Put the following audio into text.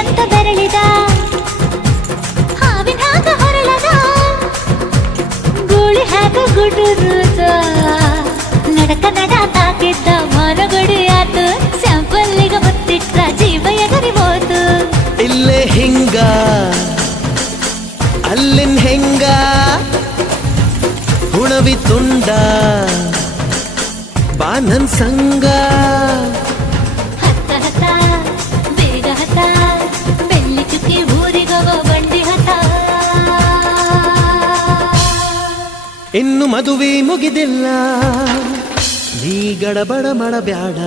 ಅಂತ ಬೆರಳಿದ ಹಾವಿನ ಹಾಗ ಹೊರಳದ ಗೂಳಿ ಹಾಗ ಗುಡುರುದ ನಡಕ ನಡ ತಾಕಿದ್ದ ಮರಗಡಿ ಆತು ಸ್ಯಾಂಪಲ್ಲಿಗ ಮುತ್ತಿಟ್ಟ ಜೀವ ಎಗರಿ ಹೋತು ಇಲ್ಲೇ ಹಿಂಗ ಅಲ್ಲಿನ್ ಹೆಂಗ ಹುಣವಿ ತುಂಡ ಬಾ ನನ್ ಸಂಗ ಹತ್ತ ಹತ ಬೇಗ ಹತ ಬೆಳ್ಳಿ ಚುಕ್ಕಿ ಊರಿಗವ ಬಂಡಿ ಹತ ಇನ್ನು ಮದುವೆ ಮುಗಿದಿಲ್ಲ ನೀ ಗಡಬಡ ಮಾಡಬ್ಯಾಡ